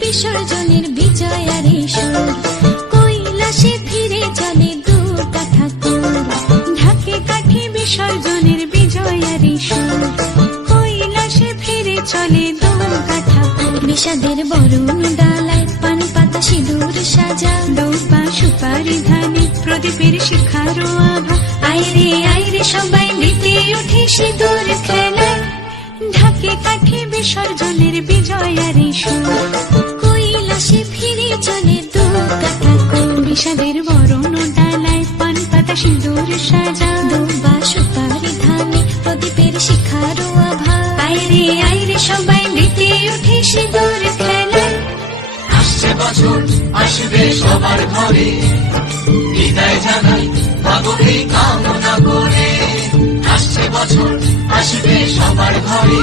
বিসর্জনের বিজয়ারে সুর, কৈলাসে ফিরে চলে দুর্গা ঠাকুর। ঢাকে কাঠে বিসর্জনের বিজয়ারে সুর, কৈলাসে ফিরে চলে দুর্গা ঠাকুর। বিষাদের বরণ ডালায় পান পাতা সিঁদুর সাজা, দৌপা সুপারি ধানে প্রদীপের শিখারো আভা। আইরে সবাই মেতে ওঠে সিঁদুর খেলায়, ঢাকে কাঠে বিসর্জনের বিজয়ারে সুর, কৈলাসে ফিরে চলে দুর্গা ঠাকুর। বিষাদের বরণ ডালায় পান পাতা সিঁদুর সাজা, দৌপা সুপারি ধানে প্রদীপের শিখারো আভা। আইরে সবাই মেতে ওঠে সিঁদুর খেলায়। আসছে বছর আসবে সবার ঘরে, বিদায় জানাই ভাবই কামনা করে। আসছে বছর আসবে সবার ঘরে।